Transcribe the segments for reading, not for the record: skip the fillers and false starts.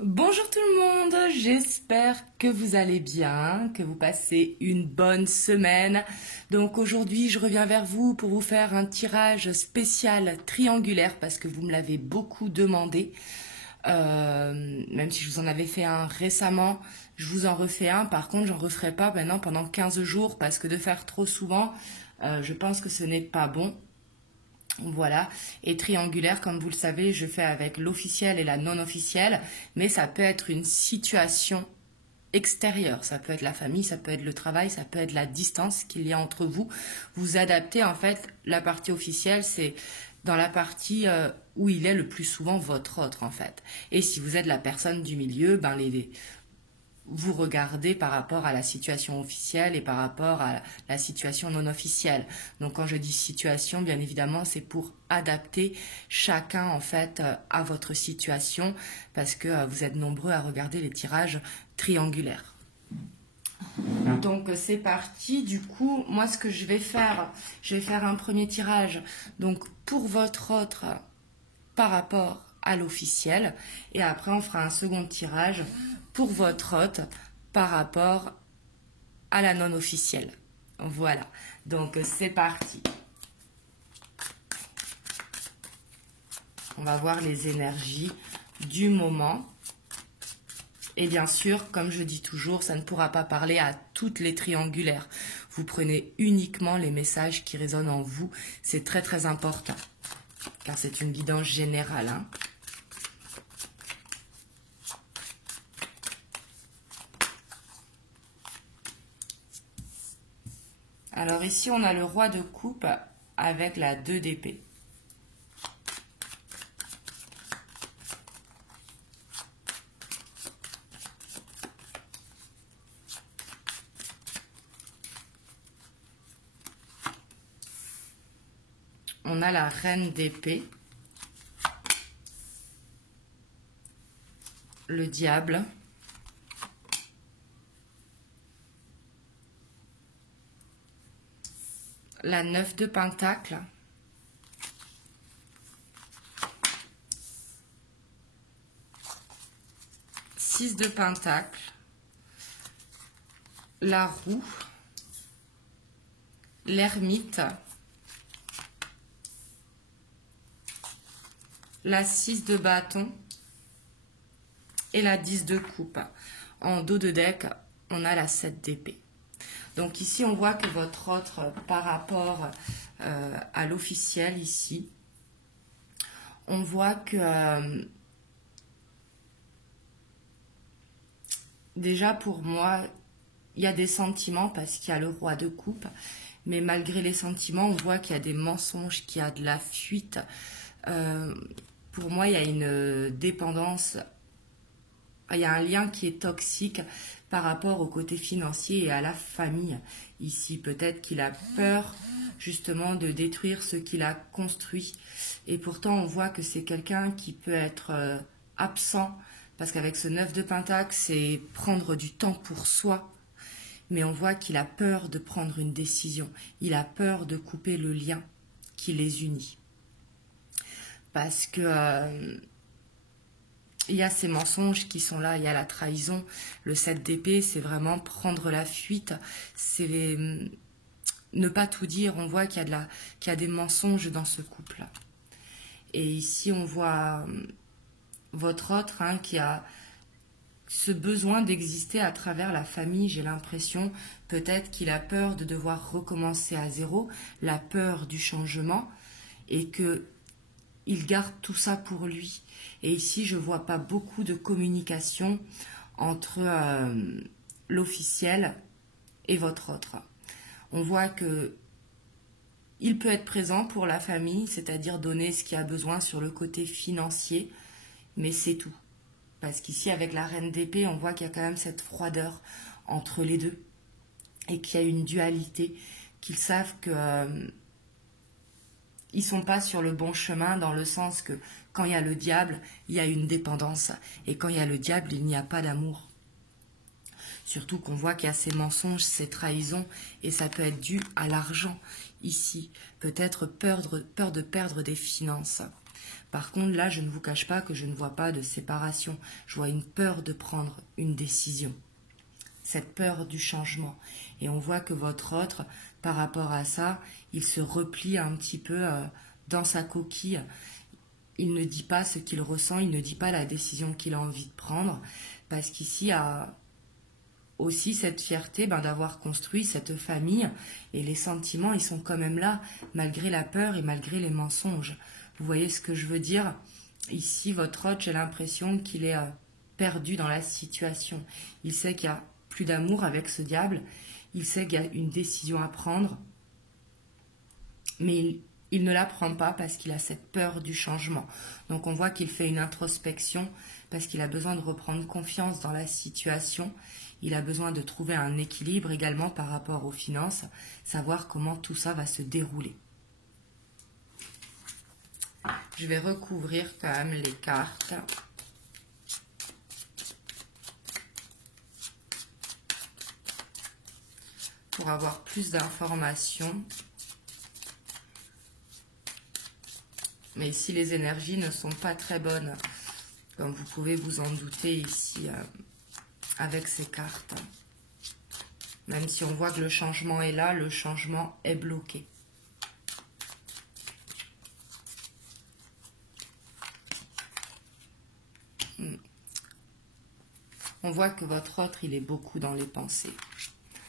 Bonjour tout le monde, j'espère que vous allez bien, que vous passez une bonne semaine. Donc aujourd'hui je reviens vers vous pour vous faire un tirage spécial triangulaire parce que vous me l'avez beaucoup demandé. Même si je vous en avais fait un récemment, je vous en refais un. Par contre j'en referai pas maintenant pendant 15 jours parce que de faire trop souvent, je pense que ce n'est pas bon. Voilà, et triangulaire, comme vous le savez, je fais avec l'officiel et la non officielle, mais ça peut être une situation extérieure, ça peut être la famille, ça peut être le travail, ça peut être la distance qu'il y a entre vous. Vous adaptez en fait la partie officielle, c'est dans la partie où il est le plus souvent votre autre en fait. Et si vous êtes la personne du milieu, ben vous regardez par rapport à la situation officielle et par rapport à la situation non officielle. Donc quand je dis situation, bien évidemment, c'est pour adapter chacun en fait à votre situation parce que vous êtes nombreux à regarder les tirages triangulaires. Donc c'est parti. Du coup, moi ce que je vais faire un premier tirage donc pour votre autre par rapport à l'officiel et après on fera un second tirage pour votre hôte par rapport à la non officielle. Voilà, donc c'est parti. On va voir les énergies du moment. Et bien sûr, comme je dis toujours, ça ne pourra pas parler à toutes les triangulaires. Vous prenez uniquement les messages qui résonnent en vous. C'est très très important, car c'est une guidance générale. Alors ici, on a le roi de coupe avec la 2 d'épée. On a la reine d'épée, le diable, la 9 de pentacle, six de pentacle, la roue, l'ermite, la 6 de bâton et la 10 de coupe. En dos de deck, on a la 7 d'épée. Donc ici, on voit que votre autre, par rapport à l'officiel ici, on voit que déjà pour moi, il y a des sentiments parce qu'il y a le roi de coupe, mais malgré les sentiments, on voit qu'il y a des mensonges, qu'il y a de la fuite. Pour moi, il y a une dépendance, il y a un lien qui est toxique par rapport au côté financier et à la famille. Ici, peut-être qu'il a peur justement de détruire ce qu'il a construit. Et pourtant, on voit que c'est quelqu'un qui peut être absent, parce qu'avec ce 9 de pentacle, c'est prendre du temps pour soi. Mais on voit qu'il a peur de prendre une décision. Il a peur de couper le lien qui les unit. Parce que il y a ces mensonges qui sont là, il y a la trahison. Le 7 d'épée, c'est vraiment prendre la fuite. C'est ne pas tout dire. On voit qu'il y a des mensonges dans ce couple. Et ici, on voit votre autre qui a ce besoin d'exister à travers la famille, j'ai l'impression. Peut-être qu'il a peur de devoir recommencer à zéro, la peur du changement, et que il garde tout ça pour lui. Et ici, je ne vois pas beaucoup de communication entre l'officiel et votre autre. On voit que il peut être présent pour la famille, c'est-à-dire donner ce qu'il a besoin sur le côté financier, mais c'est tout. Parce qu'ici, avec la reine d'épée, on voit qu'il y a quand même cette froideur entre les deux et qu'il y a une dualité, qu'ils savent que ils sont pas sur le bon chemin dans le sens que quand il y a le diable, il y a une dépendance. Et quand il y a le diable, il n'y a pas d'amour. Surtout qu'on voit qu'il y a ces mensonges, ces trahisons, et ça peut être dû à l'argent ici. Peut-être peur de perdre des finances. Par contre, là, je ne vous cache pas que je ne vois pas de séparation. Je vois une peur de prendre une décision. Cette peur du changement. Et on voit que votre autre, par rapport à ça, il se replie un petit peu dans sa coquille. Il ne dit pas ce qu'il ressent, il ne dit pas la décision qu'il a envie de prendre, parce qu'ici, il y a aussi cette fierté d'avoir construit cette famille, et les sentiments, ils sont quand même là, malgré la peur et malgré les mensonges. Vous voyez ce que je veux dire? Ici, votre hôte, j'ai l'impression qu'il est perdu dans la situation. Il sait qu'il y a plus d'amour avec ce diable, il sait qu'il y a une décision à prendre, mais il ne la prend pas parce qu'il a cette peur du changement. Donc on voit qu'il fait une introspection parce qu'il a besoin de reprendre confiance dans la situation. Il a besoin de trouver un équilibre également par rapport aux finances, savoir comment tout ça va se dérouler. Je vais recouvrir quand même les cartes. Pour avoir plus d'informations. Mais ici, les énergies ne sont pas très bonnes, comme vous pouvez vous en douter ici avec ces cartes. Même si on voit que le changement est là, le changement est bloqué. On voit que votre autre, il est beaucoup dans les pensées,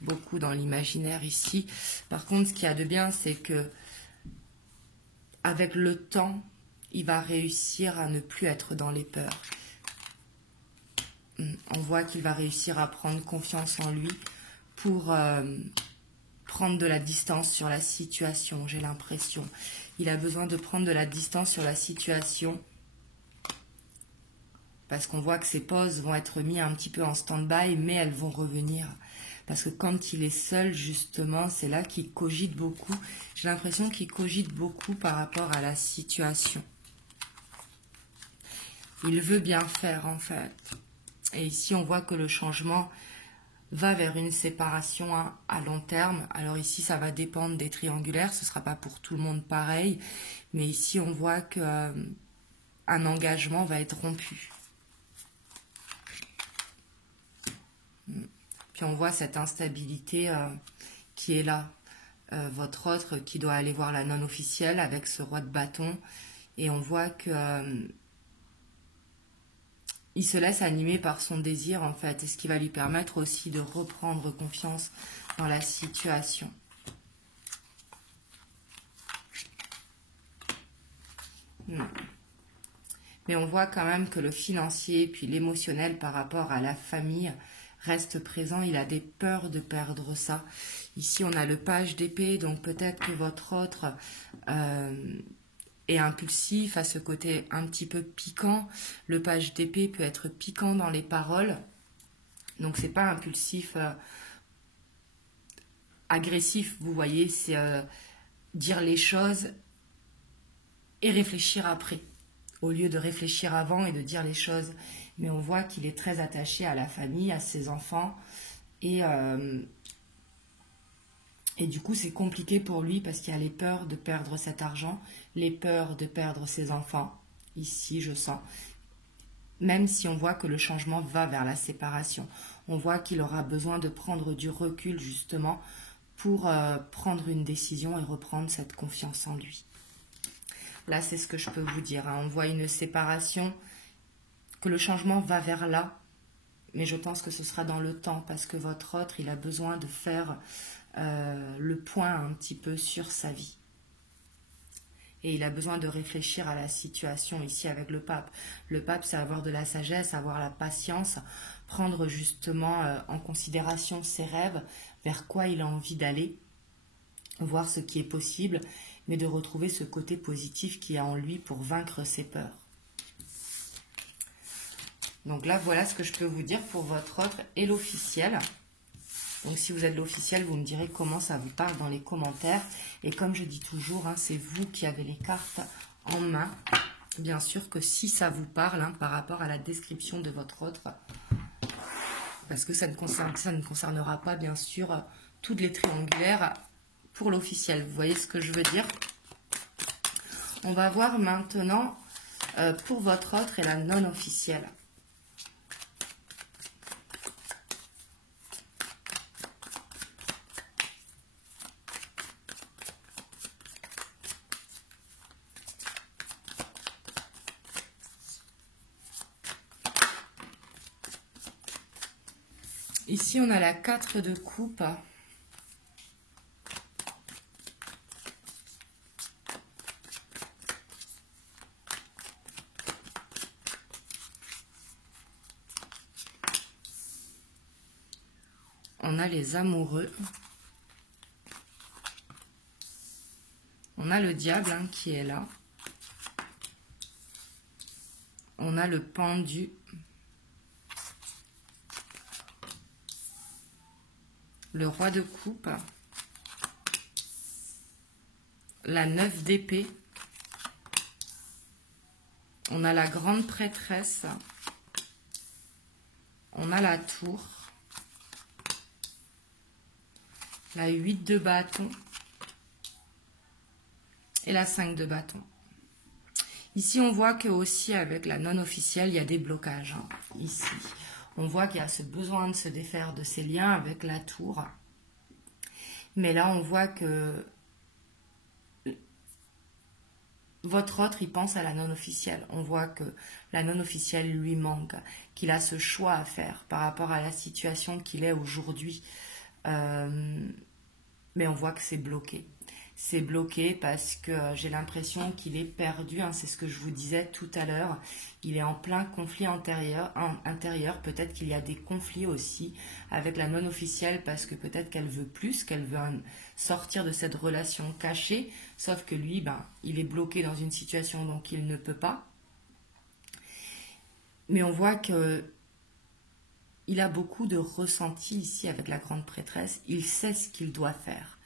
beaucoup dans l'imaginaire ici. Par contre, ce qu'il y a de bien, c'est que avec le temps, il va réussir à ne plus être dans les peurs. On voit qu'il va réussir à prendre confiance en lui pour prendre de la distance sur la situation, j'ai l'impression. Il a besoin de prendre de la distance sur la situation parce qu'on voit que ses pauses vont être mises un petit peu en stand-by, mais elles vont revenir. Parce que quand il est seul, justement, c'est là qu'il cogite beaucoup. J'ai l'impression qu'il cogite beaucoup par rapport à la situation. Il veut bien faire, en fait. Et ici, on voit que le changement va vers une séparation à long terme. Alors ici, ça va dépendre des triangulaires. Ce ne sera pas pour tout le monde pareil. Mais ici, on voit qu'un engagement va être rompu. Puis on voit cette instabilité qui est là. Votre autre qui doit aller voir la non officielle avec ce roi de bâton. Et on voit que il se laisse animer par son désir en fait. Et ce qui va lui permettre aussi de reprendre confiance dans la situation. Mais on voit quand même que le financier puis l'émotionnel par rapport à la famille reste présent. Il a des peurs de perdre ça. Ici, on a le page d'épée, donc peut-être que votre autre est impulsif, à ce côté un petit peu piquant. Le page d'épée peut être piquant dans les paroles. Donc, c'est pas impulsif, agressif, vous voyez. C'est dire les choses et réfléchir après, au lieu de réfléchir avant et de dire les choses. Mais on voit qu'il est très attaché à la famille, à ses enfants. Et du coup, c'est compliqué pour lui parce qu'il a les peurs de perdre cet argent, les peurs de perdre ses enfants. Ici, je sens. Même si on voit que le changement va vers la séparation. On voit qu'il aura besoin de prendre du recul, justement, pour prendre une décision et reprendre cette confiance en lui. Là, c'est ce que je peux vous dire. On voit une séparation, que le changement va vers là. Mais je pense que ce sera dans le temps parce que votre autre, il a besoin de faire le point un petit peu sur sa vie. Et il a besoin de réfléchir à la situation ici avec le pape. Le pape, c'est avoir de la sagesse, avoir la patience, prendre justement en considération ses rêves, vers quoi il a envie d'aller, voir ce qui est possible, mais de retrouver ce côté positif qu'il y a en lui pour vaincre ses peurs. Donc là, voilà ce que je peux vous dire pour votre autre et l'officiel. Donc si vous êtes l'officiel, vous me direz comment ça vous parle dans les commentaires. Et comme je dis toujours, c'est vous qui avez les cartes en main. Bien sûr que si ça vous parle par rapport à la description de votre autre, parce que ça ne concernera pas bien sûr toutes les triangulaires pour l'officiel. Vous voyez ce que je veux dire? On va voir maintenant pour votre autre et la non officielle. Ici, on a la 4 de coupe. On a les amoureux. On a le diable hein, qui est là. On a le pendu. Le roi de coupe. La 9 d'épée. On a la grande prêtresse. On a la tour. La 8 de bâton. Et la 5 de bâton. Ici, on voit que aussi avec la non officielle, il y a des blocages. Hein, ici, on voit qu'il y a ce besoin de se défaire de ces liens avec la tour. Mais là, on voit que votre autre, il pense à la non officielle. On voit que la non officielle lui manque, qu'il a ce choix à faire par rapport à la situation qu'il est aujourd'hui. Mais on voit que c'est bloqué. C'est bloqué parce que j'ai l'impression qu'il est perdu. Hein, c'est ce que je vous disais tout à l'heure. Il est en plein conflit intérieur. Peut-être qu'il y a des conflits aussi avec la non officielle parce que peut-être qu'elle veut plus, qu'elle veut sortir de cette relation cachée. Sauf que lui, il est bloqué dans une situation donc il ne peut pas. Mais on voit que il a beaucoup de ressenti ici avec la grande prêtresse. Il sait ce qu'il doit faire.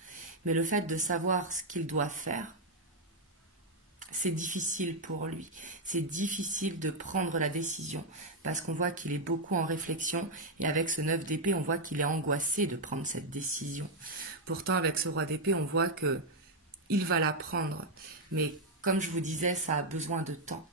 Mais le fait de savoir ce qu'il doit faire, c'est difficile pour lui. C'est difficile de prendre la décision parce qu'on voit qu'il est beaucoup en réflexion et avec ce 9 d'épée, on voit qu'il est angoissé de prendre cette décision. Pourtant, avec ce roi d'épée, on voit qu'il va la prendre. Mais comme je vous disais, ça a besoin de temps.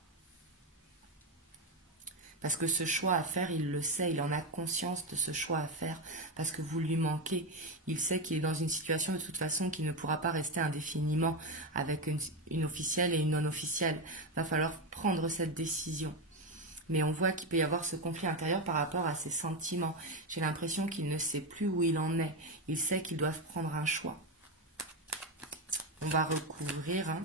Parce que ce choix à faire, il le sait, il en a conscience de ce choix à faire, parce que vous lui manquez. Il sait qu'il est dans une situation de toute façon qu'il ne pourra pas rester indéfiniment avec une officielle et une non officielle. Il va falloir prendre cette décision. Mais on voit qu'il peut y avoir ce conflit intérieur par rapport à ses sentiments. J'ai l'impression qu'il ne sait plus où il en est. Il sait qu'il doit prendre un choix. On va recouvrir. Hein.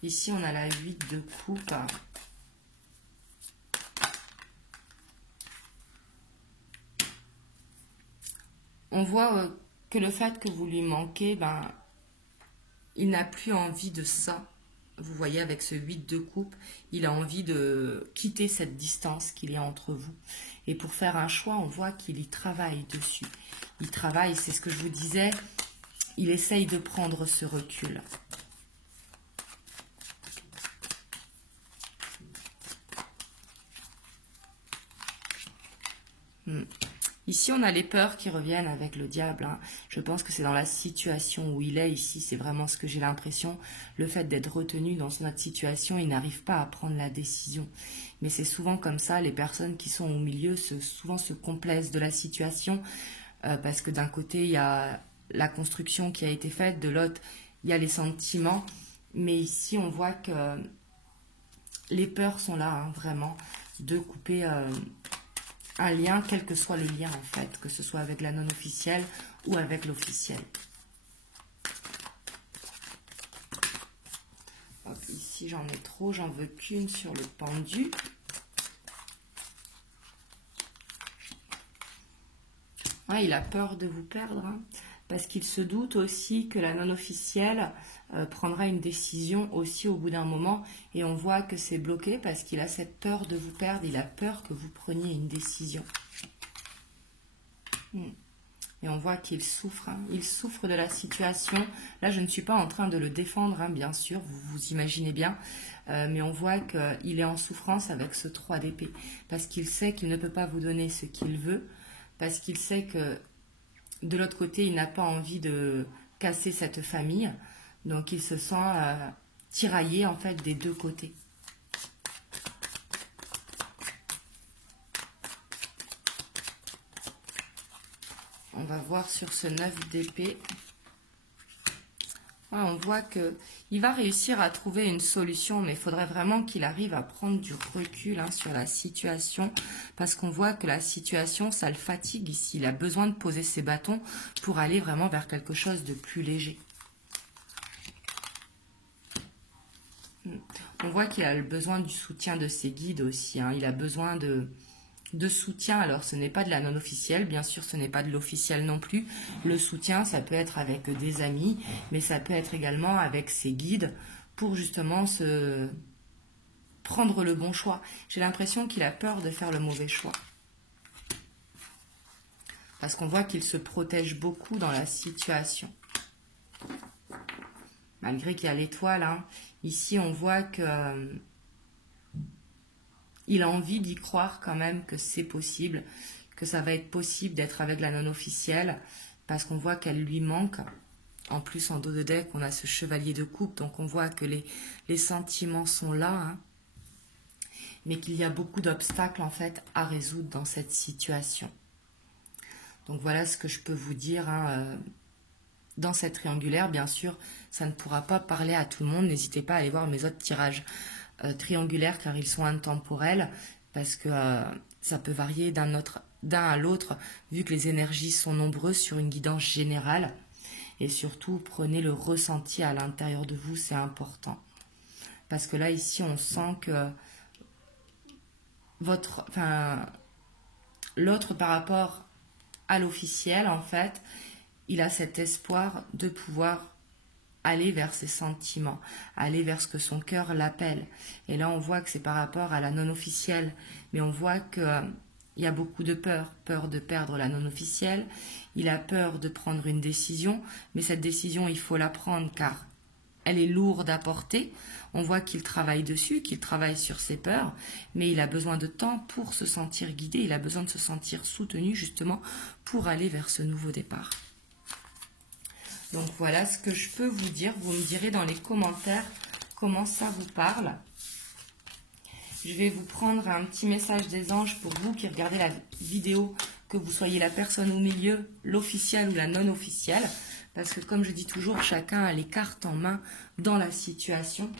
Ici, on a la 8 de coupe. On voit que le fait que vous lui manquez, il n'a plus envie de ça. Vous voyez, avec ce 8 de coupe, il a envie de quitter cette distance qu'il y a entre vous. Et pour faire un choix, on voit qu'il y travaille dessus. Il travaille, c'est ce que je vous disais, il essaye de prendre ce recul. Ici, on a les peurs qui reviennent avec le diable. Hein. Je pense que c'est dans la situation où il est ici. C'est vraiment ce que j'ai l'impression. Le fait d'être retenu dans notre situation, il n'arrive pas à prendre la décision. Mais c'est souvent comme ça. Les personnes qui sont au milieu souvent se complaisent de la situation. Parce que d'un côté, il y a la construction qui a été faite. De l'autre, il y a les sentiments. Mais ici, on voit que les peurs sont là, hein, vraiment, de couper... un lien, quel que soit le lien en fait, que ce soit avec la non officielle ou avec l'officielle. Ici j'en ai trop, j'en veux qu'une sur le pendu. Ouais, il a peur de vous perdre, hein, parce qu'il se doute aussi que la non officielle prendra une décision aussi au bout d'un moment, et on voit que c'est bloqué parce qu'il a cette peur de vous perdre, il a peur que vous preniez une décision. Et on voit qu'il souffre, hein. Il souffre de la situation. Là, je ne suis pas en train de le défendre, hein, bien sûr, vous imaginez bien, mais on voit qu'il est en souffrance avec ce 3 d'épée, parce qu'il sait qu'il ne peut pas vous donner ce qu'il veut, parce qu'il sait que de l'autre côté, il n'a pas envie de casser cette famille. Donc il se sent tiraillé en fait des deux côtés. On va voir sur ce 9 d'épée. On voit qu'il va réussir à trouver une solution, mais il faudrait vraiment qu'il arrive à prendre du recul sur la situation, parce qu'on voit que la situation, ça le fatigue ici. Il a besoin de poser ses bâtons pour aller vraiment vers quelque chose de plus léger. On voit qu'il a le besoin du soutien de ses guides aussi. Il a besoin de soutien. Alors, ce n'est pas de la non-officielle, bien sûr, ce n'est pas de l'officiel non plus. Le soutien, ça peut être avec des amis, mais ça peut être également avec ses guides pour justement prendre le bon choix. J'ai l'impression qu'il a peur de faire le mauvais choix. Parce qu'on voit qu'il se protège beaucoup dans la situation. Malgré qu'il y a l'étoile, ici on voit que il a envie d'y croire quand même que c'est possible, que ça va être possible d'être avec la non-officielle, parce qu'on voit qu'elle lui manque. En plus, en dos de deck, on a ce chevalier de coupe, donc on voit que les sentiments sont là, mais qu'il y a beaucoup d'obstacles en fait à résoudre dans cette situation. Donc voilà ce que je peux vous dire dans cette triangulaire. Bien sûr, ça ne pourra pas parler à tout le monde. N'hésitez pas à aller voir mes autres tirages triangulaires car ils sont intemporels, parce que ça peut varier d'un à l'autre vu que les énergies sont nombreuses sur une guidance générale. Et surtout, prenez le ressenti à l'intérieur de vous, c'est important. Parce que là, ici, on sent que l'autre par rapport à l'officiel, en fait, il a cet espoir de pouvoir aller vers ses sentiments, aller vers ce que son cœur l'appelle. Et là, on voit que c'est par rapport à la non-officielle, mais on voit qu'il y a beaucoup de peur. Peur de perdre la non-officielle, il a peur de prendre une décision, mais cette décision, il faut la prendre car elle est lourde à porter. On voit qu'il travaille dessus, qu'il travaille sur ses peurs, mais il a besoin de temps pour se sentir guidé, il a besoin de se sentir soutenu justement pour aller vers ce nouveau départ. Donc voilà ce que je peux vous dire. Vous me direz dans les commentaires comment ça vous parle. Je vais vous prendre un petit message des anges pour vous qui regardez la vidéo, que vous soyez la personne au milieu, l'officiel ou la non-officielle. Parce que comme je dis toujours, chacun a les cartes en main dans la situation.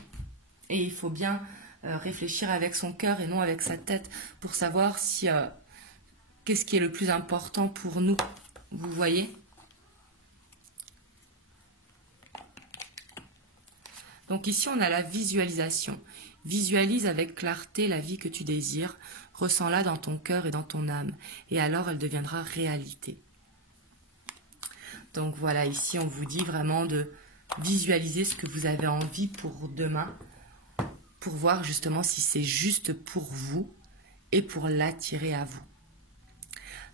Et il faut bien réfléchir avec son cœur et non avec sa tête pour savoir si qu'est-ce qui est le plus important pour nous. Vous voyez ? Donc ici, on a la visualisation. Visualise avec clarté la vie que tu désires, ressens-la dans ton cœur et dans ton âme, et alors elle deviendra réalité. Donc voilà, ici on vous dit vraiment de visualiser ce que vous avez envie pour demain, pour voir justement si c'est juste pour vous et pour l'attirer à vous.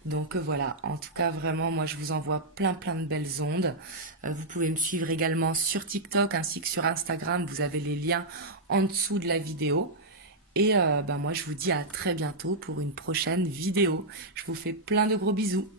Donc voilà, en tout cas vraiment, moi je vous envoie plein de belles ondes. Vous pouvez me suivre également sur TikTok ainsi que sur Instagram, vous avez les liens en dessous de la vidéo. Et moi je vous dis à très bientôt pour une prochaine vidéo. Je vous fais plein de gros bisous.